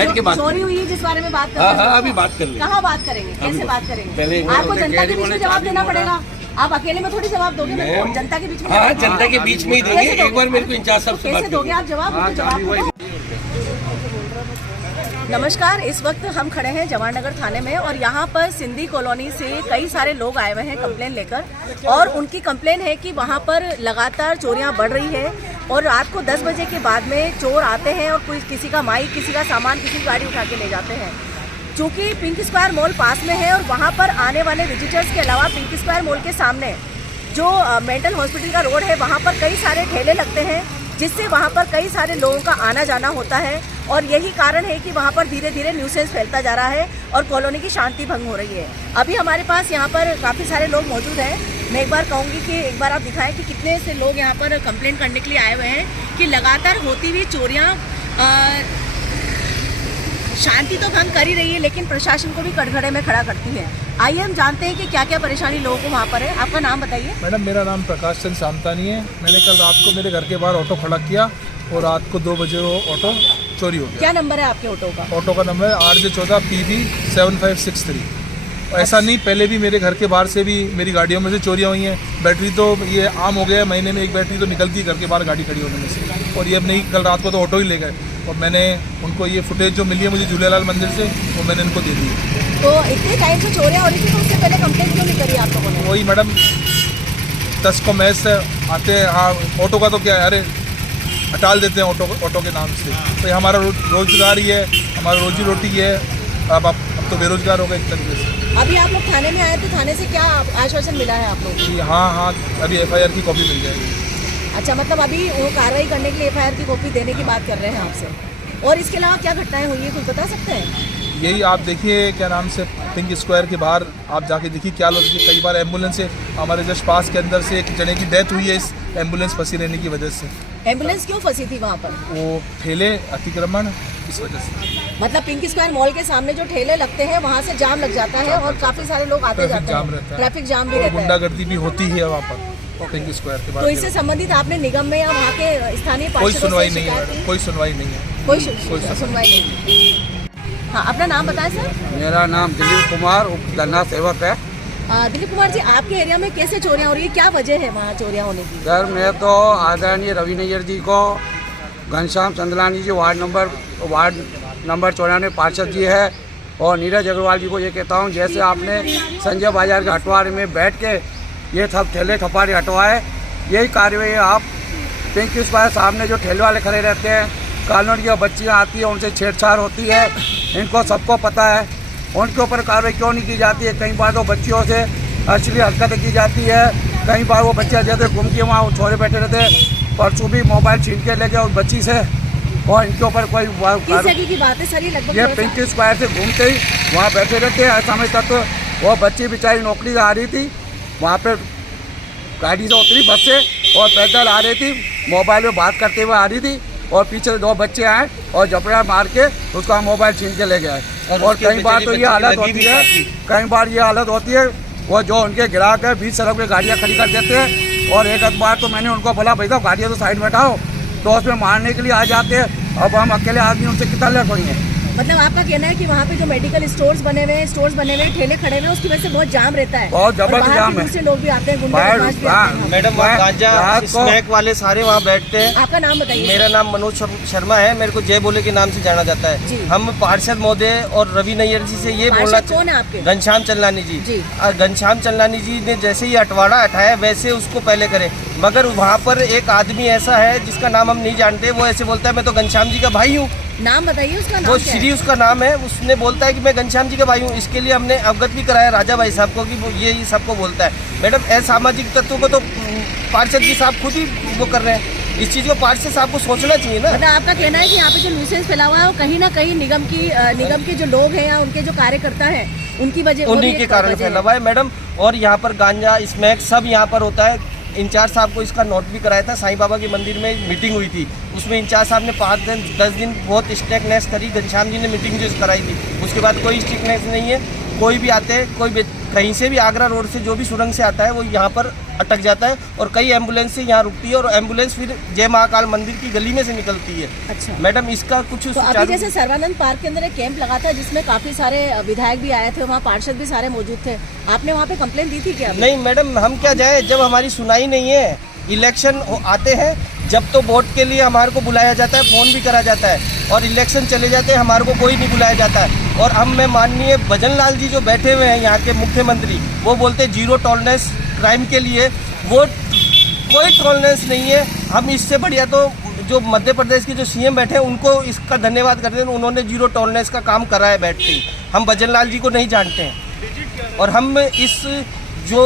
बैठ के बात चोरी हुई है जिस बारे में बात कर हाँ हाँ अभी बात कर ले। कहाँ बात करेंगे, कैसे बात करेंगे? पहले आपको जनता के बीच में जवाब देना पड़ेगा। आप अकेले में थोड़ी जवाब दोगे, मेरे को जनता के बीच में। हाँ जनता के बीच में ही देंगे। एक बार मेरे को इंचार्ज साहब से बात कैसे दोगे आप जवाब? नमस्कार, इस वक्त हम खड़े हैं जवाहरनगर थाने में और यहाँ पर सिंधी कॉलोनी से कई सारे लोग आए हुए हैं कंप्लेन लेकर। और उनकी कंप्लेन है कि वहाँ पर लगातार चोरियाँ बढ़ रही है और रात को 10 बजे के बाद में चोर आते हैं और कोई किसी का माइक, किसी का सामान, किसी की गाड़ी उठा के ले जाते हैं। चूँकि पिंक स्क्वायर मॉल पास में है और वहाँ पर आने वाले विजिटर्स के अलावा पिंक स्क्वायर मॉल के सामने जो मेंटल हॉस्पिटल का रोड है वहाँ पर कई सारे ठेले लगते हैं, जिससे वहाँ पर कई सारे लोगों का आना जाना होता है। और यही कारण है कि वहाँ पर धीरे धीरे न्यूसेंस फैलता जा रहा है और कॉलोनी की शांति भंग हो रही है। अभी हमारे पास यहाँ पर काफ़ी सारे लोग मौजूद हैं। मैं एक बार कहूँगी कि एक बार आप दिखाएं कि कितने से लोग यहाँ पर कंप्लेंट करने के लिए आए हुए हैं कि लगातार होती हुई चोरियाँ शांति तो भंग कर ही रही है, लेकिन प्रशासन को भी कटघरे में खड़ा करती है। आइए हम जानते हैं कि क्या क्या परेशानी लोगों को वहाँ पर है। आपका नाम बताइए। मैडम, मेरा नाम प्रकाश चंद सामतानी है। मैंने कल रात को मेरे घर के बाहर ऑटो खड़ा किया और रात को 2 बजे वो ऑटो चोरी हो गया। क्या नंबर है आपके ऑटो का? ऑटो का नंबर है RJ14 PB 7563। ऐसा नहीं, पहले भी मेरे घर के बाहर से भी मेरी गाड़ियों में से चोरियाँ हुई हैं। बैटरी तो ये आम हो गया है, महीने में एक बैटरी तो निकलती है घर के बाहर गाड़ी खड़ी होने में से। और ये अब नहीं, कल रात को तो ऑटो ही ले गए और मैंने उनको ये फुटेज जो मिली है मुझे झूलेलाल मंदिर से, वो मैंने इनको दे दी। तो इतने टाइम से चोरियाँ हो रही थी तो उससे पहले कंप्लेंट क्यों नहीं करी आप लोगों ने? वही मैडम, 10 को मैच से आते हैं। हाँ, ऑटो का तो क्या है, अरे हटाल देते हैं ऑटो के नाम से। तो ये हमारा रोजगार ही है, हमारा रोजी रोटी है। अब तो बेरोजगार हो गए एक तरीके से। अभी आप लोग थाने में आए तो थाने से क्या आश्वासन मिला है आप लोगों को? हाँ, अभी FIR की कॉपी मिल जाएगी। अच्छा, मतलब अभी वो कार्रवाई करने के लिए FIR की कॉपी देने की बात कर रहे हैं आपसे। और इसके अलावा क्या घटनाएं हुई है, कुछ बता सकते हैं? यही आप देखिए, क्या नाम से, पिंक स्क्वायर के बाहर आप जाके देखिए क्या लोग, कई बार एम्बुलेंस से हमारे जस्ट पास के अंदर से एक जने की डेथ हुई है इस एम्बुलेंस फंसी रहने की वजह से। एम्बुलेंस क्यों फंसी थी वहाँ पर? वो ठेले अतिक्रमण इस वजह से। मतलब पिंक स्क्वायर मॉल के सामने जो ठेले लगते हैं वहाँ से जाम लग जाता है और काफी सारे लोग आते जाते हैं। ट्रैफिक जाम भी रहता है, गुंडागर्दी भी होती है वहाँ पर पिंक स्क्वायर के बाद। तो इससे संबंधित आपने निगम में या वहाँ के स्थानीय कोई सुनवाई नहीं है, कोई सुनवाई नहीं है, कोई सुनवाई नहीं। हाँ, अपना नाम बताएं सर। मेरा नाम दिलीप कुमार, उप धरना सेवक है। दिलीप कुमार जी, आपके एरिया में कैसे चोरियाँ हो रही है, क्या वजह है वहाँ चोरियाँ होने की? सर, मैं तो आदरणीय रवि नैयर जी को, घनश्याम चंदलानी जी वार्ड नंबर 94 पार्षद जी है, और नीरज अग्रवाल जी को ये कहता हूँ, जैसे आपने संजय बाजार के हटवारे में बैठ के ये सब ठेले ठपारे हटवाए, यही कार्रवाई आप पिंक स्क्वायर सामने जो ठेले वाले खड़े रहते हैं, कॉलोनी की बच्चियाँ आती हैं, उनसे छेड़छाड़ होती है, इनको सबको पता है, उनके ऊपर कार्रवाई क्यों नहीं की जाती है? कई बार तो बच्चियों से अश्लील हरकतें की जाती है, कई बार वो बच्चे जैसे घूम के वहाँ छोरे बैठे रहते हैं, परसों भी मोबाइल छीन के ले गए उस बच्ची से, और इनके ऊपर कोई किस जगह की बात है सर? ये पिंक स्क्वायर से घूमते ही वहाँ बैठे रहते हैं। समय तक तो वो बच्ची बेचारी नौकरी से आ रही थी, वहाँ पे गाड़ी से उतरी बस से और पैदल आ रही थी, मोबाइल में बात करते हुए आ रही थी, और पीछे 2 बच्चे आए और झपड़ा मार के उसका मोबाइल छीन के ले गए। और कई बार तो ये हालत होती है, कई बार ये हालत होती है, वो जो उनके ग्राहक है बीच सड़क पे गाड़ियाँ खड़ी कर देते हैं। और एक बार तो मैंने उनको बोला, भाई साहब गाड़ियाँ तो साइड में हटाओ, तो उसमें मारने के लिए आ जाते हैं। अब हम अकेले आदमी उनसे कितना लड़ेंगे? मतलब आपका कहना है कि वहाँ पे जो मेडिकल स्टोर्स बने हुए ठेले खड़े हुए हैं, उसकी वजह से बहुत जाम रहता है, बहुत जबरदस्त जाम है। दूसरे लोग भी आते हैं, गुंडा भी आते हैं। मैडम, गांजा स्नैक वाले सारे वहाँ बैठते हैं। आपका नाम बताइए। मेरा नाम मनोज शर्मा है, मेरे को जय बोले के नाम से जाना जाता है। हम पार्षद महोदय और रवि नैयर जी से ये बोलना, कौन है आपके? घनश्याम चंदलानी जी। घनश्याम चंदलानी जी ने जैसे ही हटवाड़ा हटाया वैसे उसको पहले करे, मगर वहाँ पर एक आदमी ऐसा है जिसका नाम हम नहीं जानते, वो ऐसे बोलता है मैं तो घनश्याम जी का भाई हूँ। नाम बताइए उसका नाम। वो श्री उसका नाम है, उसने बोलता है कि मैं घनश्याम जी का भाई हूँ। इसके लिए हमने अवगत भी कराया राजा भाई साहब को कि वो ये सबको बोलता है। मैडम, असामाजिक तत्वों को तो पार्षद जी साहब खुद ही वो कर रहे हैं, इस चीज़ को पार्षद साहब को सोचना चाहिए ना। मतलब आपका कहना है कि यहाँ पे जो न्यूसेंस फैला हुआ है वो कहीं ना कहीं निगम के जो लोग हैं या उनके जो कार्यकर्ता हैं उनकी वजह, उन्हीं के कारण फैला हुआ है मैडम। और यहाँ पर गांजा स्मैक सब यहाँ पर होता है। इंचार्ज साहब को इसका नोट भी कराया था, साईं बाबा के मंदिर में मीटिंग हुई थी, उसमें इंचार्ज साहब ने 5 दिन 10 दिन बहुत स्ट्रिक्टनेस करी, घनश्याम जी ने मीटिंग जो कराई थी, उसके बाद कोई स्ट्रिक्टनेस नहीं है। कोई भी आते हैं, कहीं से भी आगरा रोड से जो भी सुरंग से आता है वो यहाँ पर अटक जाता है और कई एम्बुलेंस से यहाँ रुकती है और एम्बुलेंस फिर जय महाकाल मंदिर की गली में से निकलती है। अच्छा मैडम इसका कुछ तो अभी जैसे सर्वानंद पार्क के अंदर एक कैंप लगा था जिसमें काफी सारे विधायक भी आए थे, वहाँ पार्षद भी सारे मौजूद थे, आपने वहाँ पे कंप्लेन दी थी क्या? नहीं मैडम, हम क्या जाए जब हमारी सुनाई नहीं है। इलेक्शन आते हैं जब तो वोट के लिए हमारे को बुलाया जाता है, फ़ोन भी करा जाता है और इलेक्शन चले जाते हैं हमारे को कोई नहीं बुलाया जाता है। और हम में माननीय भजन लाल जी जो बैठे हुए हैं यहाँ के मुख्यमंत्री, वो बोलते हैं जीरो टॉलरेंस क्राइम के लिए, वो कोई टॉलरेंस नहीं है। हम इससे बढ़िया तो जो मध्य प्रदेश के जो सीएम बैठे हैं उनको इसका धन्यवाद करते हैं, उन्होंने जीरो टॉलरेंस का काम करा है बैठ के। हम भजन लाल जी को नहीं जानते हैं और हम इस जो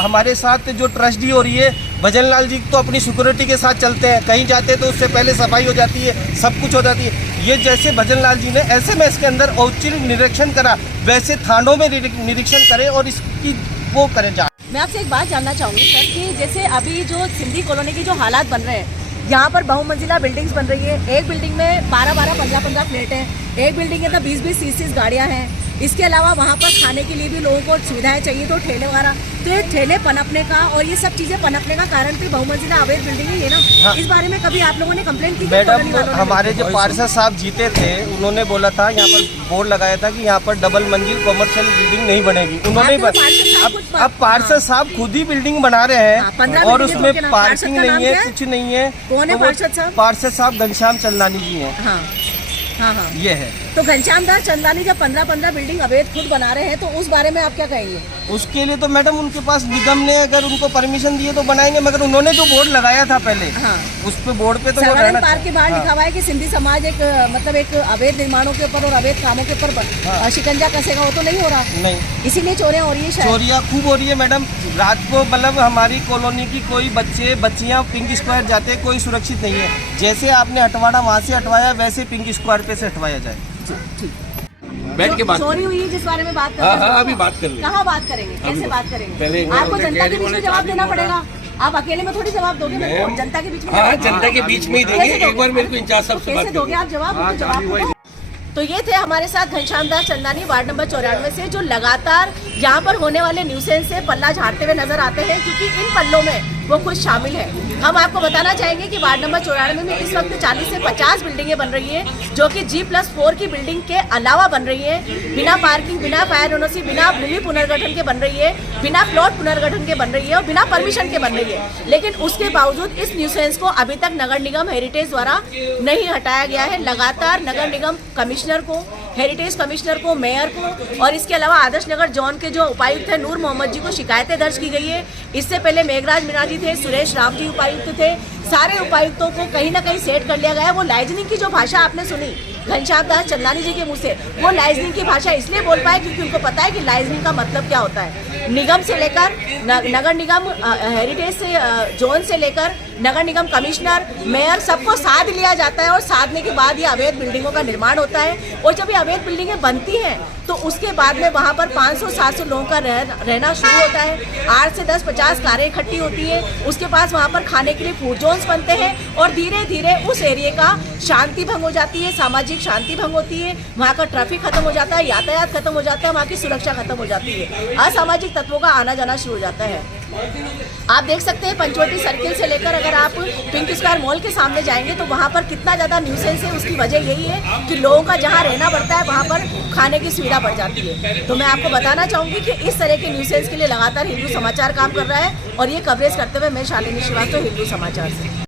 हमारे साथ जो ट्रस्टी हो रही है, भजन लाल जी तो अपनी सिक्योरिटी के साथ चलते हैं, कहीं जाते हैं तो उससे पहले सफाई हो जाती है, सब कुछ हो जाती है। ये जैसे भजन लाल जी ने एसएमएस के अंदर औचक निरीक्षण करा, वैसे थानों में निरीक्षण करें और इसकी वो करें जाए। मैं आपसे एक बात जानना चाहूँगी सर कि जैसे अभी जो सिंधी कॉलोनी के जो हालात बन रहे हैं, यहाँ पर बहुमंजिला बिल्डिंग्स बन रही है, एक बिल्डिंग में 12-12, 15-15 फ्लैट हैं, एक बिल्डिंग के अंदर 20-20, 30-30 गाड़ियाँ हैं। इसके अलावा वहाँ पर खाने के लिए भी लोगों को सुविधाएं चाहिए, तो ठेले वगैरह, तो ये ठेले पनपने का और ये सब चीज़ें पनपने का कारण भी बहुमंजिला अवैध बिल्डिंग ही है ना। हाँ। इस बारे में कभी आप लोगों ने कंप्लेंट की? मैडम हमारे जो पार्षद साहब जीते थे उन्होंने बोला था, यहाँ पर बोर्ड लगाया था कि यहाँ पर डबल मंजिल कॉमर्शियल बिल्डिंग नहीं बनेगी। उन्होंने अब पार्षद साहब खुद ही बिल्डिंग बना रहे हैं और उसमें पार्किंग नहीं है, कुछ नहीं है। कौन है पार्षद साहब? पार्षद साहब घनश्याम चंदलानी जी हैं। हाँ हाँ हाँ, ये है। तो घनश्याम दास चंदलानी जब 15-15 बिल्डिंग अवैध खुद बना रहे हैं तो उस बारे में आप क्या कहेंगे? उसके लिए तो मैडम उनके पास निगम ने अगर उनको परमिशन दिए तो बनाएंगे, मगर उन्होंने जो बोर्ड लगाया था पहले, हाँ। उस पे बोर्ड पे तो वो सर्वानंद रहना पार्क के बाहर हाँ। लिखा हुआ है कि सिंधी समाज एक मतलब एक अवैध निर्माणों के ऊपर और अवैध कामों के ऊपर शिकंजा कसेगा, वो तो नहीं हो रहा? नहीं, इसीलिए चोरियां हो रही है शायद। चोरियां खूब हो रही है मैडम। रात को मतलब हमारी कॉलोनी की कोई बच्चियां पिंक स्क्वायर जाते हैं, कोई सुरक्षित नहीं है। जैसे आपने हटवाड़ा वहाँ से हटवाया, वैसे पिंक स्क्वायर पे से हटवाया जाए। बैठ के बात चोरी हुई है जिस बारे में बात कर हाँ रहे हैं। हाँ, अभी बात कर लेंगे। कहाँ बात करेंगे, कैसे बात करेंगे? पहले आपको जनता के बीच में जवाब देना पड़ेगा, आप अकेले में थोड़ी जवाब दोगे मेरे को, जनता के बीच में। हाँ, जनता के बीच में ही देंगे। एक बार मेरे को इंचार्ज साहब से बात कैसे दोगे आप जवाब? तो ये थे हमारे साथ घनश्याम दास चंदलानी वार्ड नंबर 94 से, जो लगातार यहाँ पर होने वाले न्यूसेंस से पल्ला झाड़ते हुए नजर आते हैं, क्योंकि इन पल्लों में वो खुद शामिल है। हम आपको बताना चाहेंगे कि वार्ड नंबर 94 में इस वक्त 40 से 50 बिल्डिंगें बन रही हैं, जो कि G+4 की बिल्डिंग के अलावा बन रही है, बिना पार्किंग, बिना फायर ओनरशिप, बिना भूमि पुनर्गठन के बन रही है, बिना प्लॉट पुनर्गठन के बन रही है और बिना परमिशन के बन रही है। लेकिन उसके बावजूद इस न्यूसेंस को अभी तक नगर निगम हेरिटेज द्वारा नहीं हटाया गया है। लगातार नगर निगम कमिश्नर को, हेरिटेज कमिश्नर को, मेयर को और इसके अलावा आदर्श नगर जोन के जो उपायुक्त है नूर मोहम्मद जी को शिकायतें दर्ज की गई है। इससे पहले मेघराज मीणा जी थे, सुरेश राव जी उपायुक्त थे, सारे उपायुक्तों को कहीं ना कहीं सेट कर लिया गया है। वो लाइजनिंग की जो भाषा आपने सुनी घनश्याम दास चंदलानी जी के मुंह से, वो लाइजनिंग की भाषा इसलिए बोल पाए क्योंकि उनको पता है कि लाइजनिंग का मतलब क्या होता है। निगम से लेकर नगर निगम हेरिटेज से जोन से लेकर नगर निगम कमिश्नर, मेयर, सबको साध लिया जाता है और साधने के बाद ये अवैध बिल्डिंगों का निर्माण होता है। और जब ये अवैध बिल्डिंगें बनती हैं तो उसके बाद में वहाँ पर 500-700 लोगों का रहना शुरू होता है। 8 से 10-50 कारें इकट्ठी होती है, उसके पास वहाँ पर खाने के लिए फूड जोन्स बनते हैं और धीरे धीरे उस एरिया का शांति भंग हो जाती है, सामाजिक शांति भंग होती है, वहाँ का ट्रैफिक खत्म हो जाता है, यातायात खत्म हो जाता है, वहाँ की सुरक्षा खत्म हो जाती है, असामाजिक तत्वों का आना जाना शुरू हो जाता है। आप देख सकते हैं पंचवटी सर्किल से लेकर अगर आप पिंक स्क्वायर मॉल के सामने जाएंगे तो वहाँ पर कितना ज़्यादा न्यूसेंस है। उसकी वजह यही है कि लोगों का जहाँ रहना पड़ता है वहाँ पर खाने की सुविधा बढ़ जाती है। तो मैं आपको बताना चाहूँगी कि इस तरह के न्यूसेंस के लिए लगातार हिंदू समाचार काम कर रहा है और ये कवरेज करते हुए मैं शालिनी श्रीवास्तव, हिंदू समाचार से।